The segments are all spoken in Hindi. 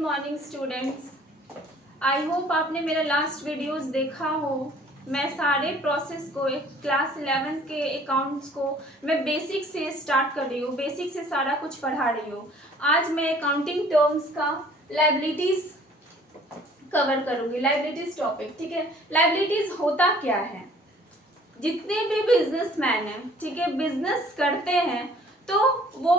Morning students. आई होप आपने मेरा लास्ट वीडियोस देखा हो। मैं सारे प्रोसेस को क्लास 11 के अकाउंट्स को मैं बेसिक से स्टार्ट कर रही हूँ, बेसिक से सारा कुछ पढ़ा रही हूँ। आज मैं अकाउंटिंग टर्म्स का लायबिलिटीज कवर करूँगी, लायबिलिटीज टॉपिक। ठीक है, लायबिलिटीज होता क्या है? जितने भी बिजनेसमैन हैं, ठीक है, बिजनेस करते हैं तो वो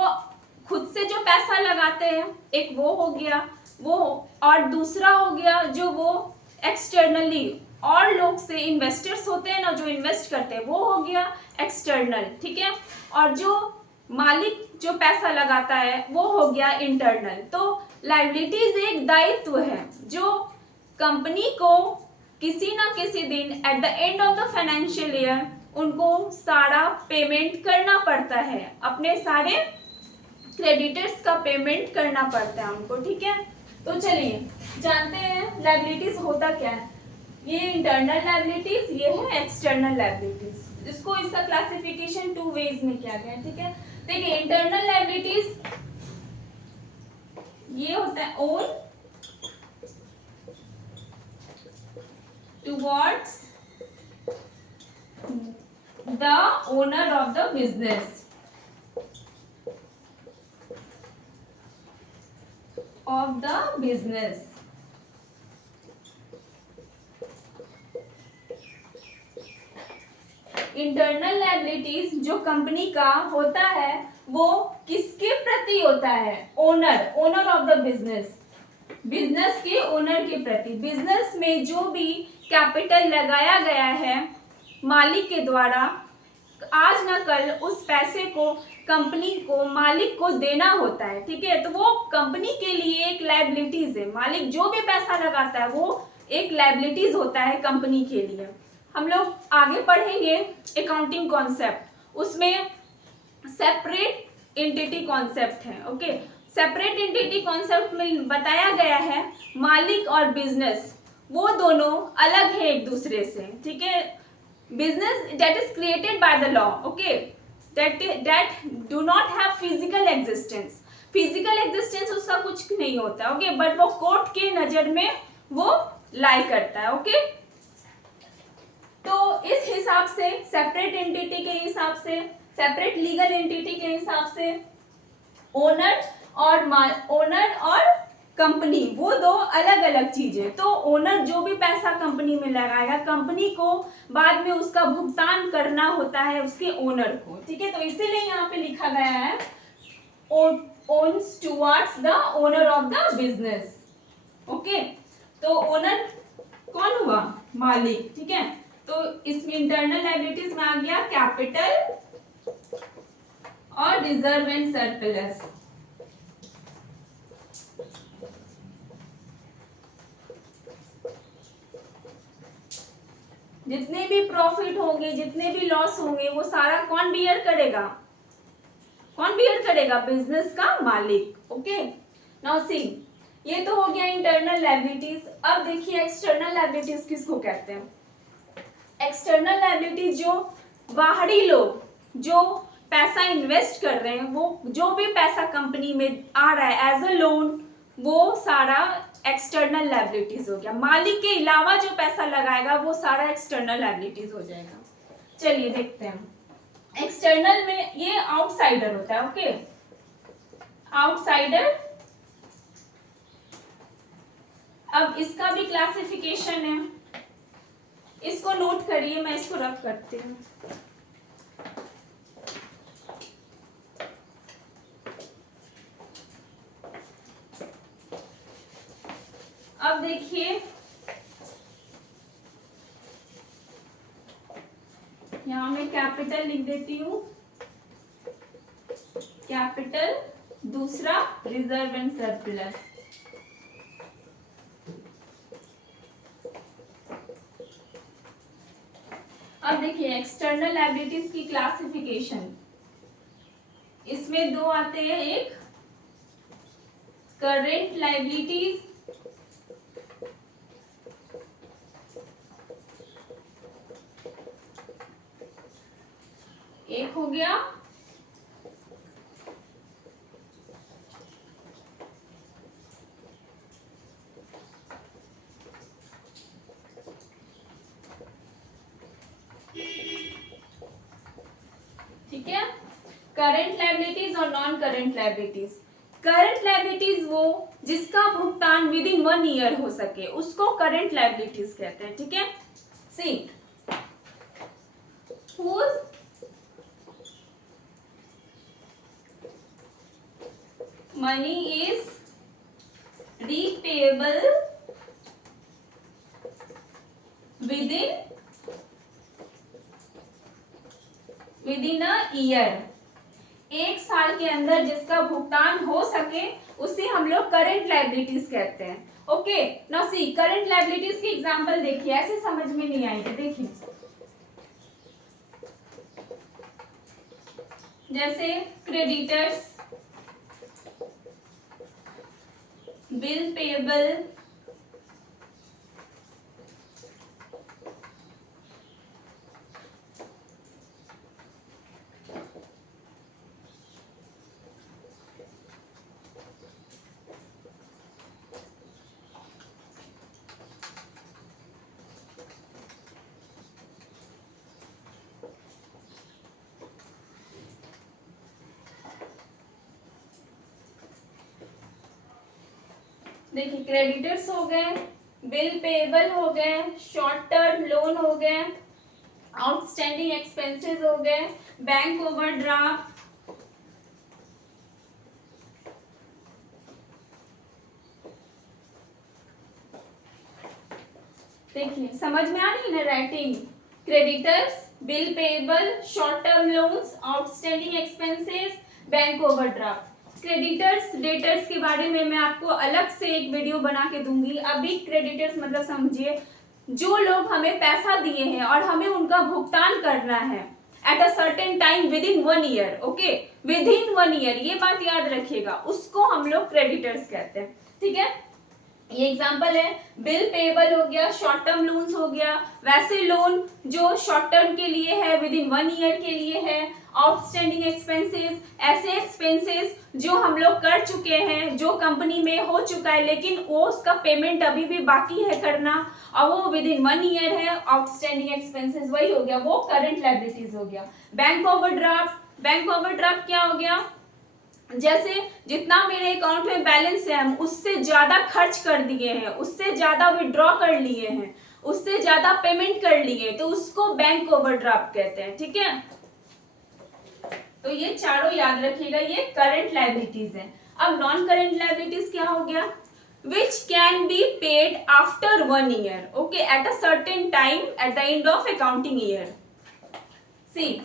खुद से जो पैसा लगाते हैं, एक वो हो गया वो, और दूसरा हो गया जो वो एक्सटर्नली और लोग से इन्वेस्टर्स होते हैं ना, जो इन्वेस्ट करते हैं, वो हो गया एक्सटर्नल। ठीक है, और जो मालिक जो पैसा लगाता है वो हो गया इंटरनल। तो लायबिलिटीज एक दायित्व है जो कंपनी को किसी ना किसी दिन at the end of the financial year उनको सारा पेमेंट करना पड़ता है, अपने सारे क्रेडिटर्स का पेमेंट करना पड़ता है उनको। ठीक है, तो चलिए जानते हैं लायबिलिटीज होता क्या है। ये इंटरनल लायबिलिटीज, ये है एक्सटर्नल लायबिलिटीज। इसको इसका क्लासिफिकेशन 2 वेज में किया गया है। ठीक है, देखिए इंटरनल लायबिलिटीज ये होता है own towards the owner of the business internal liabilities जो कंपनी का होता है वो किसके प्रति होता है? Owner of the business, business के ओनर के प्रति। बिजनेस में जो भी कैपिटल लगाया गया है मालिक के द्वारा, आज ना कल उस पैसे को कंपनी को, मालिक को देना होता है। ठीक है, तो वो कंपनी के लिए एक लायबिलिटीज है। मालिक जो भी पैसा लगाता है वो एक लायबिलिटीज होता है कंपनी के लिए। हम लोग आगे पढ़ेंगे अकाउंटिंग कॉन्सेप्ट, उसमें सेपरेट एंटिटी कॉन्सेप्ट है। ओके, सेपरेट एंटिटी कॉन्सेप्ट में बताया गया है मालिक और बिजनेस वो दोनों अलग है एक दूसरे से। ठीक है, business that is created by the law, okay, that do not have physical existence, physical existence उसका कुछ नहीं होता है। ओके, बट वो कोर्ट के नजर में वो लाई करता है। ओके, तो इस हिसाब से सेपरेट एंटिटी के हिसाब से, सेपरेट लीगल एंटिटी के हिसाब से ओनर और कंपनी वो दो अलग अलग चीजें। तो ओनर जो भी पैसा कंपनी में लगाएगा, कंपनी को बाद में उसका भुगतान करना होता है उसके ओनर को। ठीक है, तो इसीलिए यहाँ पे लिखा गया है owns towards the owner of the business. Okay, तो ओनर कौन हुआ? मालिक। ठीक है, तो इसमें इंटरनल लायबिलिटीज में आ गया कैपिटल और रिजर्व एंड सरप्लस। जितने भी प्रॉफिट होंगे, जितने भी लॉस होंगे, वो सारा कौन बियर करेगा? कौन बियर करेगा? बिजनेस का मालिक। ओके, नाउ सी, ये तो हो गया इंटरनल लायबिलिटीज। अब देखिए एक्सटर्नल लायबिलिटीज किसको कहते हैं। एक्सटर्नल लायबिलिटीज जो बाहरी लोग जो पैसा इन्वेस्ट कर रहे हैं, वो जो भी पैसा कंपनी में आ रहा है एज अ लोन, वो सारा एक्सटर्नल लायबिलिटीज हो गया। मालिक के अलावा जो पैसा लगाएगा वो सारा एक्सटर्नल लायबिलिटीज हो जाएगा। चलिए देखते हैं। एक्सटर्नल में ये आउटसाइडर होता है। Okay, outsider. अब इसका भी क्लासिफिकेशन है, इसको नोट करिए, मैं इसको रख करती हूँ। अब देखिए यहां मैं कैपिटल लिख देती हूं, कैपिटल, दूसरा रिजर्व एंड सरप्लस। अब देखिए एक्सटर्नल लायबिलिटीज की क्लासिफिकेशन, इसमें दो आते हैं, एक करेंट लायबिलिटीज, एक हो गया करंट लायबिलिटीज और non current liabilities. Current liabilities वो जिसका भुगतान विद इन 1 ईयर हो सके, उसको करंट लायबिलिटीज कहते हैं। ठीक है, सी whose money is repayable within a year, एक साल के अंदर जिसका भुगतान हो सके उसे हम लोग करंट लायबिलिटीज कहते हैं। Okay, now see current liabilities की एग्जांपल देखिए, ऐसे समझ में नहीं आएगी। देखिए जैसे क्रेडिटर्स, बिल पेएबल, देखिए क्रेडिटर्स हो गए, बिल पेएबल हो गए, शॉर्ट टर्म लोन हो गए, आउटस्टैंडिंग एक्सपेंसेस हो गए, बैंक ओवरड्राफ्ट, देखिए समझ में आ रही है ना writing. Creditors, bill payable, short term loans, outstanding expenses, bank overdraft. Creditors debtors के बारे में मैं आपको अलग से एक वीडियो बना के दूंगी। अभी क्रेडिटर्स मतलब समझिए जो लोग हमें पैसा दिए हैं और हमें उनका भुगतान करना है at a certain time with in 1 year. Okay, with in 1 year, ये बात याद रखिएगा, उसको हम लोग क्रेडिटर्स कहते हैं। ठीक है, ये एग्जांपल है, बिल पेएबल हो गया, शॉर्ट टर्म लोन्स हो गया, वैसे लोन जो शॉर्ट टर्म के लिए है, विद इन 1 ईयर के लिए है, आउटस्टैंडिंग एक्सपेंसेस, ऐसे एक्सपेंसेस जो हम लोग कर चुके हैं, जो कंपनी में हो चुका है लेकिन वो उसका पेमेंट अभी भी बाकी है करना और वो विद इन 1 ईयर है, आउटस्टैंडिंग एक्सपेंसेस वही हो गया, वो करंट लायबिलिटीज हो गया। बैंक ओवरड्राफ्ट, बैंक ओवरड्राफ्ट क्या हो गया, जैसे जितना मेरे अकाउंट में बैलेंस है हम उससे ज्यादा खर्च कर दिए हैं, उससे ज्यादा विड्रॉ कर लिए हैं, उससे ज्यादा पेमेंट कर लिए, तो उसको बैंक ओवरड्राफ्ट कहते हैं। ठीक है, तो ये चारों याद रखिएगा, ये करंट लायबिलिटीज है। अब नॉन करंट लायबिलिटीज क्या हो गया, which can be paid after 1 year, okay, at a certain time at the end of accounting year. See,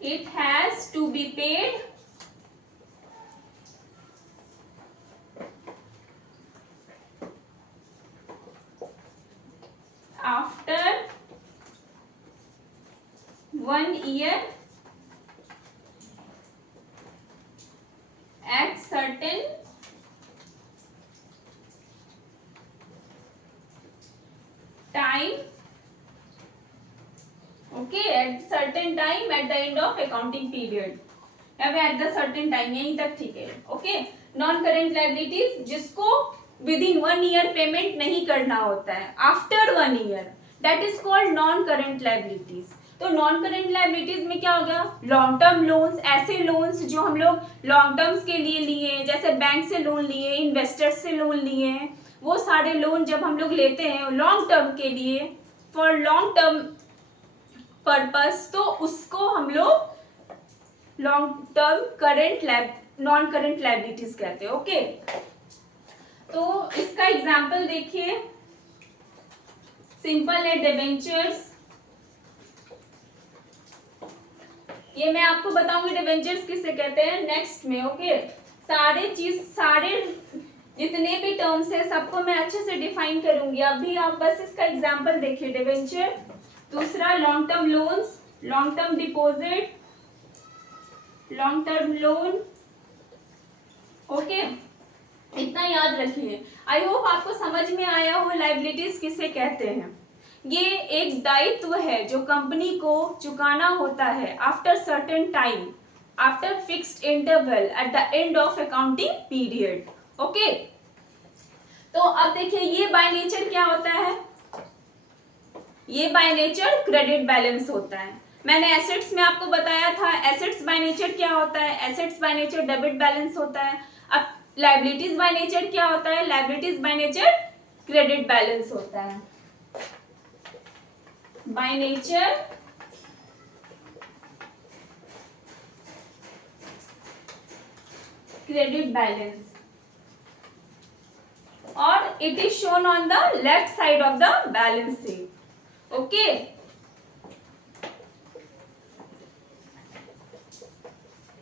it has to be paid after 1 year at certain time, okay, at certain time at the end of accounting period, या फिर at the certain time, यहीं तक ठीक है। ओके, नॉन करेंट लायबिलिटीज जिसको विद इन 1 ईयर पेमेंट नहीं करना होता है, after 1 year, that is called non current liabilities. तो नॉन करेंट लायबिलिटीज में क्या हो गया, लॉन्ग टर्म लोन्स, ऐसे लोन्स जो हम लोग लॉन्ग टर्म्स के लिए लिए, जैसे बैंक से लोन लिए, इन्वेस्टर्स से लोन लिए हैं, वो सारे लोन जब हम लोग लेते हैं लॉन्ग टर्म के लिए, फॉर लॉन्ग टर्म पर्पस, तो उसको हम लोग long term current non current liabilities कहते हैं। ओके, तो इसका एग्जांपल देखिए, सिंपल है, डिबेंचर्स। ये मैं आपको बताऊंगी डिबेंचर्स किसे कहते हैं नेक्स्ट में। ओके, सारे जितने भी टर्म्स है सबको मैं अच्छे से डिफाइन करूंगी, अभी आप बस इसका एग्जांपल देखिए। डिबेंचर, दूसरा long term loans, long term deposit, long term loan. Okay, इतना याद रखिए। आई होप आपको समझ में आया हो लायबिलिटीज किसे कहते हैं। ये एक दायित्व है जो कंपनी को चुकाना होता है after certain time, after fixed interval, at the end of accounting period. Okay, तो अब देखिए ये बाय नेचर क्या होता है, ये बाय नेचर क्रेडिट बैलेंस होता है। मैंने एसेट्स में आपको बताया था एसेट्स बाय नेचर क्या होता है, assets by nature debit balance होता है। अब लायबिलिटीज बाय नेचर क्या होता है, liabilities by nature credit balance होता है। बाय नेचर क्रेडिट बैलेंस और it is shown on the left side of the balance sheet. Okay,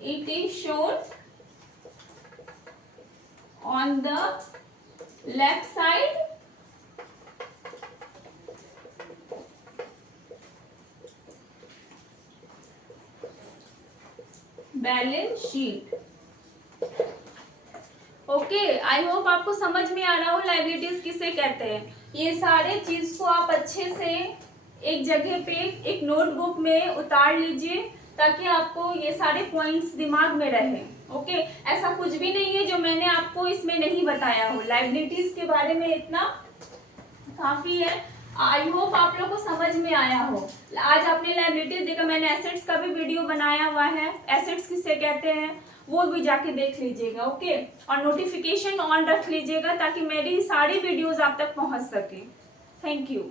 it is shown on the left side balance sheet. Okay, I hope आपको समझ में आ रहा हो लायबिलिटीज किसे कहते हैं। ये सारे चीज को आप अच्छे से एक जगह पे एक नोटबुक में उतार लीजिए ताकि आपको ये सारे पॉइंट्स दिमाग में रहे। ओके, ऐसा कुछ भी नहीं है जो मैंने आपको इसमें नहीं बताया हो। लायबिलिटीज के बारे में इतना काफी है। आई होप आप लोग को समझ में आया हो। आज आपने लायबिलिटीज देखा, मैंने एसेट्स का भी वीडियो बनाया हुआ है, एसेट्स किसे कहते हैं वो भी जाके देख लीजिएगा। ओके, और नोटिफिकेशन ऑन रख लीजिएगा ताकि मेरी सारी वीडियोस आप तक पहुंच सके। Thank you.